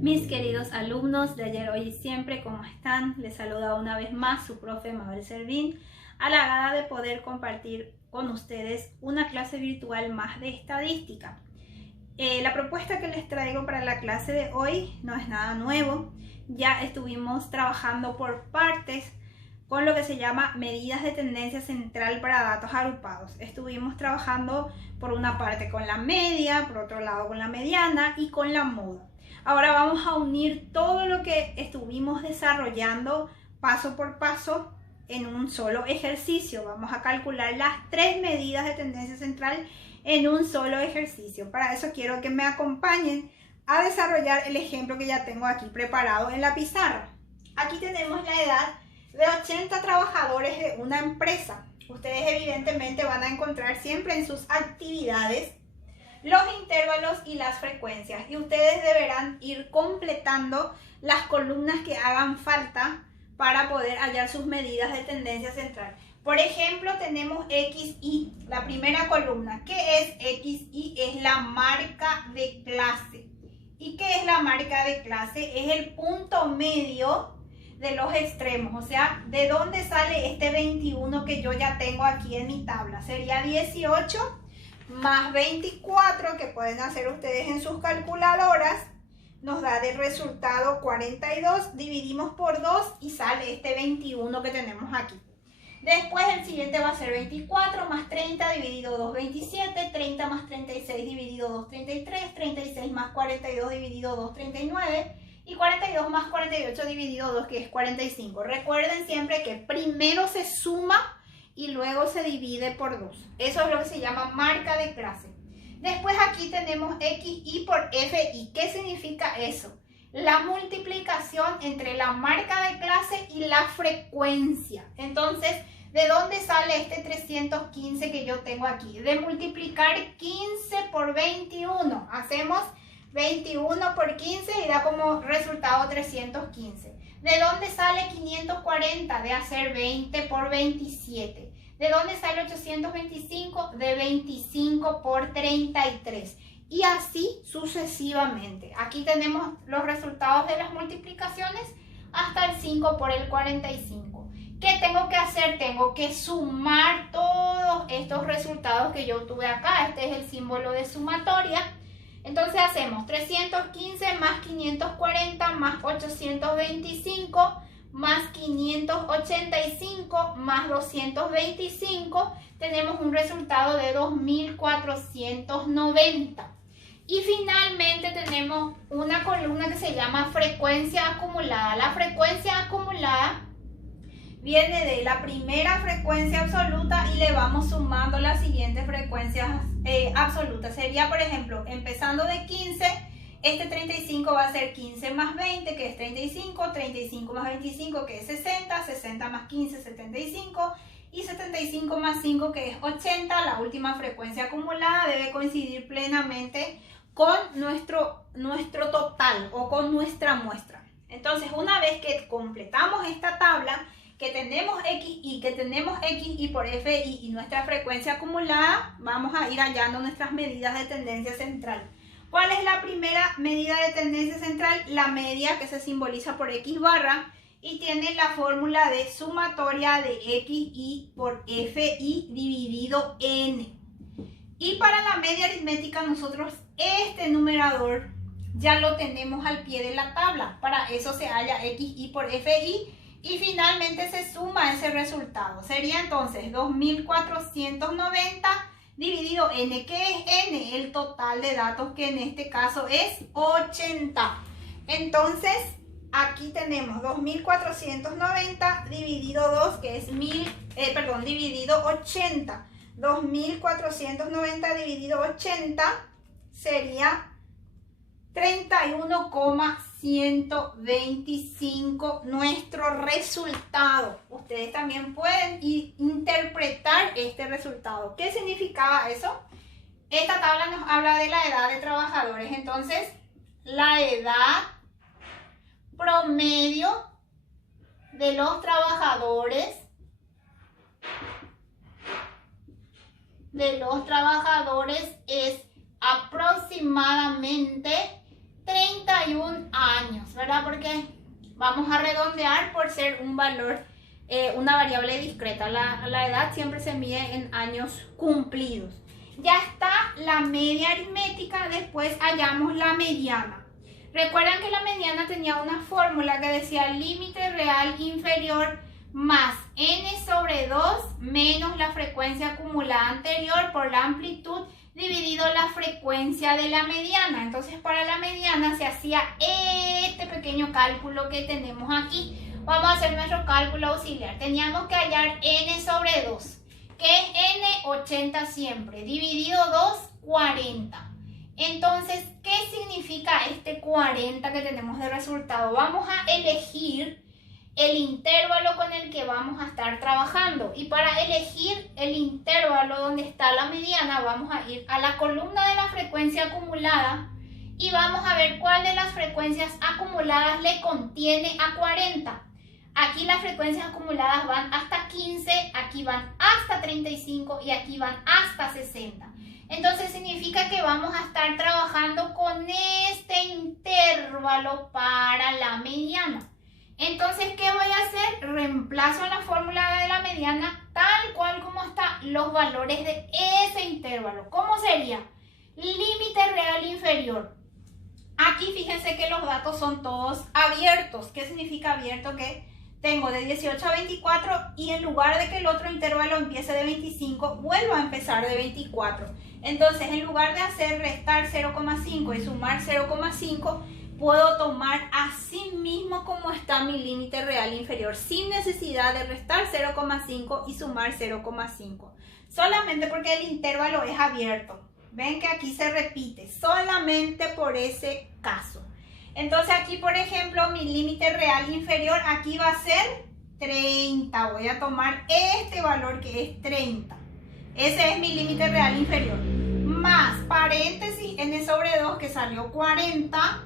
Mis queridos alumnos de ayer, hoy y siempre, ¿cómo están? Les saluda una vez más su profe Mabel Servín, halagada de poder compartir con ustedes una clase virtual más de estadística. La propuesta que les traigo para la clase de hoy no es nada nuevo. Ya estuvimos trabajando por partes con lo que se llama medidas de tendencia central para datos agrupados. Estuvimos trabajando por una parte con la media, por otro lado con la mediana y con la moda. Ahora vamos a unir todo lo que estuvimos desarrollando paso por paso en un solo ejercicio. Vamos a calcular las 3 medidas de tendencia central en un solo ejercicio. Para eso quiero que me acompañen a desarrollar el ejemplo que ya tengo aquí preparado en la pizarra. Aquí tenemos la edad de 80 trabajadores de una empresa. Ustedes evidentemente van a encontrar siempre en sus actividades los intervalos y las frecuencias, y ustedes deberán ir completando las columnas que hagan falta para poder hallar sus medidas de tendencia central. Por ejemplo, tenemos XY, la primera columna. ¿Qué es XY? Es la marca de clase. ¿Y qué es la marca de clase? Es el punto medio de los extremos, o sea, ¿de dónde sale este 21 que yo ya tengo aquí en mi tabla? Sería 18 más 24, que pueden hacer ustedes en sus calculadoras, nos da de resultado 42, dividimos por 2 y sale este 21 que tenemos aquí. Después el siguiente va a ser 24 más 30 dividido 2, 27, 30 más 36 dividido 2, 33, 36 más 42 dividido 2, 39 y 42 más 48 dividido 2, que es 45. Recuerden siempre que primero se suma y luego se divide por 2. Eso es lo que se llama marca de clase. Después aquí tenemos XY por FY. ¿Qué significa eso? La multiplicación entre la marca de clase y la frecuencia. Entonces, ¿de dónde sale este 315 que yo tengo aquí? De multiplicar 15 por 21. Hacemos 21 por 15 y da como resultado 315. ¿De dónde sale 540? De hacer 20 por 27. ¿De dónde sale 825? De 25 por 33. Y así sucesivamente. Aquí tenemos los resultados de las multiplicaciones hasta el 5 por el 45. ¿Qué tengo que hacer? Tengo que sumar todos estos resultados que yo tuve acá. Este es el símbolo de sumatoria. Entonces hacemos 315 más 540 más 825 más 585 más 225. Tenemos un resultado de 2490. Y finalmente tenemos una columna que se llama frecuencia acumulada. La frecuencia acumulada viene de la primera frecuencia absoluta y le vamos sumando las siguientes frecuencias absolutas. Sería, por ejemplo, empezando de 15, este 35 va a ser 15 más 20, que es 35, 35 más 25, que es 60, 60 más 15, 75, y 75 más 5, que es 80. La última frecuencia acumulada debe coincidir plenamente con nuestro total o con nuestra muestra. Entonces, una vez que completamos esta tabla, que tenemos XY, que tenemos XY por FY y nuestra frecuencia acumulada, vamos a ir hallando nuestras medidas de tendencia central. ¿Cuál es la primera medida de tendencia central? La media, que se simboliza por X barra y tiene la fórmula de sumatoria de XY por FY dividido N. Y para la media aritmética nosotros este numerador ya lo tenemos al pie de la tabla. Para eso se halla XY por FY. Y finalmente se suma ese resultado. Sería entonces 2490 dividido N. ¿Qué es N? El total de datos, que en este caso es 80. Entonces, aquí tenemos 2490 dividido 2, que es dividido 80. 2490 dividido 80 sería 31,125 nuestro resultado. Ustedes también pueden interpretar este resultado. ¿Qué significaba eso? Esta tabla nos habla de la edad de trabajadores. Entonces, la edad promedio de los trabajadores es aproximadamente 31 años. ¿verdad? Porque vamos a redondear por ser un valor, una variable discreta. La edad siempre se mide en años cumplidos. Ya está la media aritmética, después hallamos la mediana. Recuerdan que la mediana tenía una fórmula que decía límite real inferior más n sobre 2 menos la frecuencia acumulada anterior por la amplitud dividido la frecuencia de la mediana. Entonces para la mediana se hacía este pequeño cálculo que tenemos aquí. Vamos a hacer nuestro cálculo auxiliar. Teníamos que hallar n sobre 2, que es n 80 siempre, dividido 2, 40. Entonces, ¿qué significa este 40 que tenemos de resultado? Vamos a elegir el intervalo con el que vamos a estar trabajando. Y para elegir el intervalo donde está la mediana, vamos a ir a la columna de la frecuencia acumulada y vamos a ver cuál de las frecuencias acumuladas le contiene a 40. Aquí las frecuencias acumuladas van hasta 15, aquí van hasta 35 y aquí van hasta 60. Entonces significa que vamos a estar trabajando con este intervalo para la mediana. Entonces, ¿qué voy a hacer? Reemplazo la fórmula de la mediana tal cual como están los valores de ese intervalo. ¿Cómo sería? Límite real inferior. Aquí fíjense que los datos son todos abiertos. ¿Qué significa abierto? Que tengo de 18 a 24 y en lugar de que el otro intervalo empiece de 25, vuelvo a empezar de 24. Entonces, en lugar de hacer restar 0,5 y sumar 0,5, puedo tomar así mismo como está mi límite real inferior, sin necesidad de restar 0,5 y sumar 0,5. Solamente porque el intervalo es abierto. Ven que aquí se repite, solamente por ese caso. Entonces aquí, por ejemplo, mi límite real inferior aquí va a ser 30. Voy a tomar este valor que es 30. Ese es mi límite real inferior. Más paréntesis n sobre 2 que salió 40.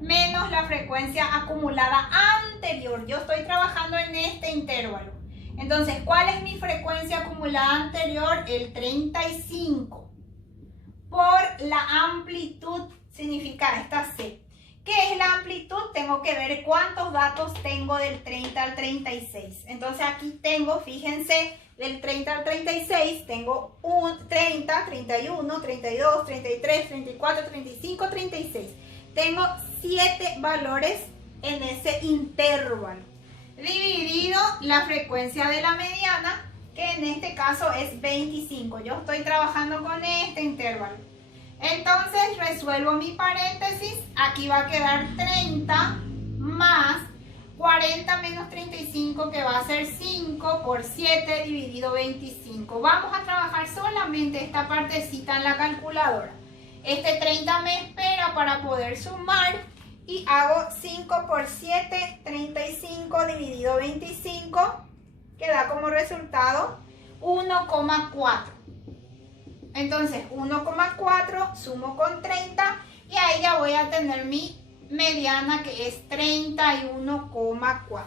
Menos la frecuencia acumulada anterior. Yo estoy trabajando en este intervalo. Entonces, ¿cuál es mi frecuencia acumulada anterior? El 35. Por la amplitud, significa esta C. ¿Qué es la amplitud? Tengo que ver cuántos datos tengo del 30 al 36. Entonces, aquí tengo, fíjense, del 30 al 36, tengo 30, 31, 32, 33, 34, 35, 36. Tengo 7 valores en ese intervalo, dividido la frecuencia de la mediana, que en este caso es 25. Yo estoy trabajando con este intervalo. Entonces resuelvo mi paréntesis. Aquí va a quedar 30 más 40 menos 35, que va a ser 5 por 7 dividido 25. Vamos a trabajar solamente esta partecita en la calculadora. Este 30 me espera para poder sumar y hago 5 por 7, 35 dividido 25, que da como resultado 1,4. Entonces 1,4 sumo con 30 y ahí ya voy a tener mi mediana, que es 31,4.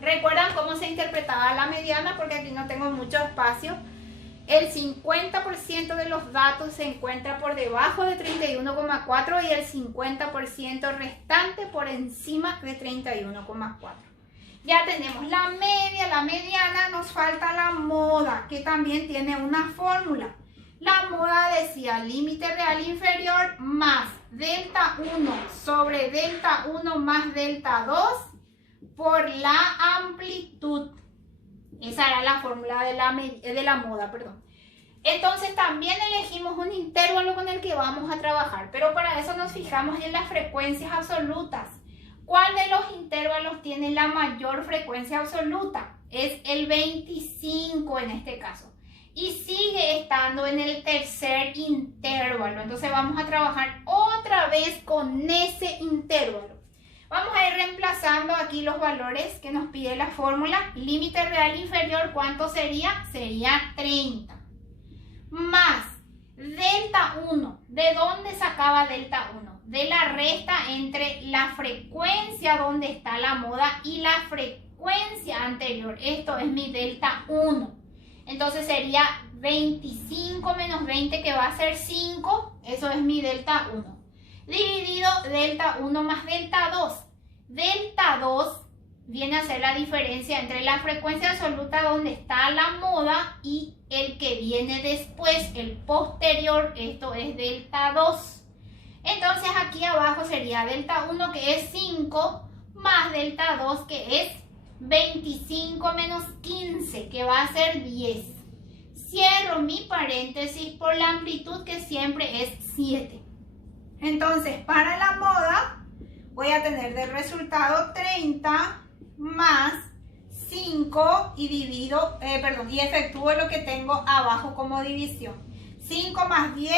¿Recuerdan cómo se interpretaba la mediana? Porque aquí no tengo mucho espacio. El 50% de los datos se encuentra por debajo de 31,4 y el 50% restante por encima de 31,4. Ya tenemos la media, la mediana, nos falta la moda, que también tiene una fórmula. La moda decía límite real inferior más delta 1 sobre delta 1 más delta 2 por la amplitud. Esa era la fórmula de la moda, perdón. Entonces también elegimos un intervalo con el que vamos a trabajar, pero para eso nos fijamos en las frecuencias absolutas. ¿Cuál de los intervalos tiene la mayor frecuencia absoluta? Es el 25 en este caso. Y sigue estando en el tercer intervalo. Entonces vamos a trabajar otra vez con ese intervalo. Vamos a ir reemplazando aquí los valores que nos pide la fórmula. Límite real inferior, ¿cuánto sería? Sería 30. Más delta 1. ¿De dónde sacaba delta 1? De la resta entre la frecuencia donde está la moda y la frecuencia anterior. Esto es mi delta 1. Entonces sería 25 menos 20, que va a ser 5. Eso es mi delta 1. Dividido delta 1 más delta 2. Delta 2 viene a ser la diferencia entre la frecuencia absoluta donde está la moda y el que viene después, el posterior, esto es delta 2. Entonces aquí abajo sería delta 1 que es 5 más delta 2 que es 25 menos 15 que va a ser 10. Cierro mi paréntesis por la amplitud que siempre es 7. Entonces para la moda voy a tener de resultado 30 más 5 y divido, y efectúo lo que tengo abajo como división. 5 más 10,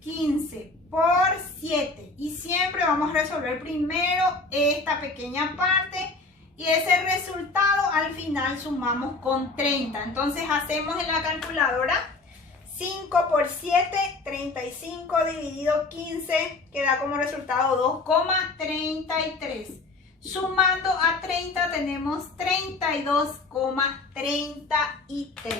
15 por 7. Y siempre vamos a resolver primero esta pequeña parte y ese resultado al final sumamos con 30. Entonces hacemos en la calculadora 5 por 7, 35 dividido 15, que da como resultado 2,33. Sumando a 30 tenemos 32,33.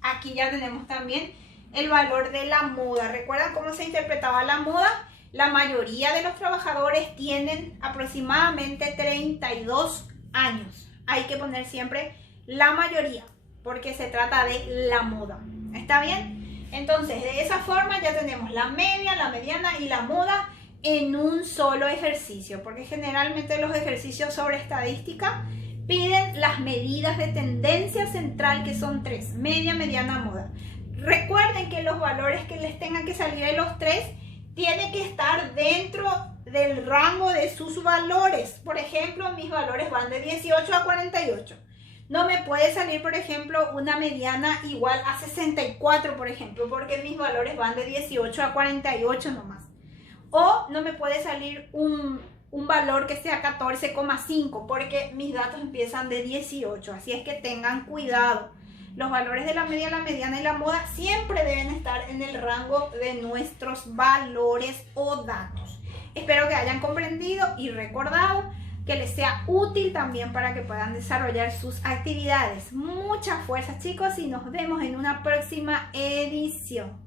Aquí ya tenemos también el valor de la muda. ¿Recuerdan cómo se interpretaba la muda? La mayoría de los trabajadores tienen aproximadamente 32 años. Hay que poner siempre la mayoría porque se trata de la muda. ¿Está bien? Entonces, de esa forma ya tenemos la media, la mediana y la muda en un solo ejercicio, porque generalmente los ejercicios sobre estadística piden las medidas de tendencia central, que son 3, media, mediana, muda. Recuerden que los valores que les tengan que salir de los 3 tienen que estar dentro del rango de sus valores. Por ejemplo, mis valores van de 18 a 48. No me puede salir, por ejemplo, una mediana igual a 64, por ejemplo, porque mis valores van de 18 a 48 nomás. O no me puede salir un valor que sea 14,5 porque mis datos empiezan de 18. Así es que tengan cuidado. Los valores de la media, la mediana y la muda siempre deben estar en el rango de nuestros valores o datos. Espero que hayan comprendido y recordado, que les sea útil también para que puedan desarrollar sus actividades. Mucha fuerza, chicos, y nos vemos en una próxima edición.